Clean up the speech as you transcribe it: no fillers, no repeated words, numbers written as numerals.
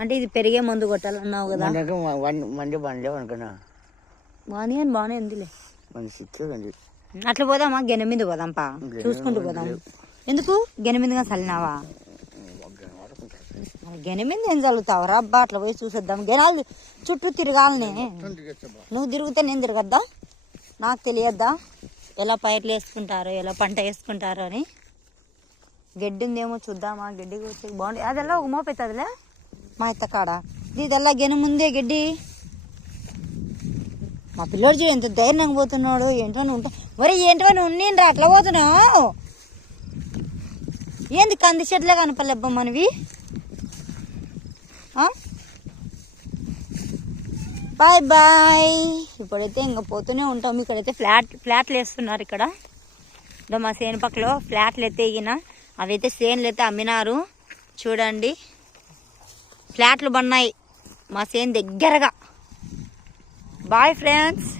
అంటే ఇది పెరిగే మందు కొట్టాలన్నావు కదా. బాగానే ఉందిలే. అట్లా పోదామా? గెన మీద పోదాంపా, చూసుకుంటూ పోదాం. ఎందుకు గెన మీదగా చల్లినావా? గెన మీద ఏం చల్లుతావు అబ్బా? అట్లా పోయి చూసేద్దాం. గెనాలు చుట్టూ తిరగాలనే. నువ్వు తిరిగితే నేను తిరగద్దా? నాకు తెలియద్దా ఎలా పైర్లు వేసుకుంటారో, ఎలా పంట వేసుకుంటారో అని? గడ్డి ఉందేమో చూద్దామా? గడ్డి వచ్చి బాగుంది. అదెల్లా ఒక మోపెత్తదిలే మా ఇత్త కాడ. ఇదెల్లా గెన ముందే గడ్డి. మా పిల్లోడు చూడు ఎంత ధైర్యంగా పోతున్నాడు. ఏంటో ఉంటా మరి, ఏంటో నేను అట్లా పోతున్నావు. ఏంది కంది చెట్లే కనపలేబ్బా మనవి. Bye bye. ఇప్పుడైతే ఇంకా పోతూనే ఉంటాం. ఇక్కడైతే ఫ్లాట్లు వేస్తున్నారు. ఇక్కడ మా సేను పక్కలో ఫ్లాట్లు అయితే ఎగిన అవైతే సేన్లు అయితే అమ్మినారు. చూడండి ఫ్లాట్లు బన్నాయి మా సేను దగ్గరగా. Bye friends.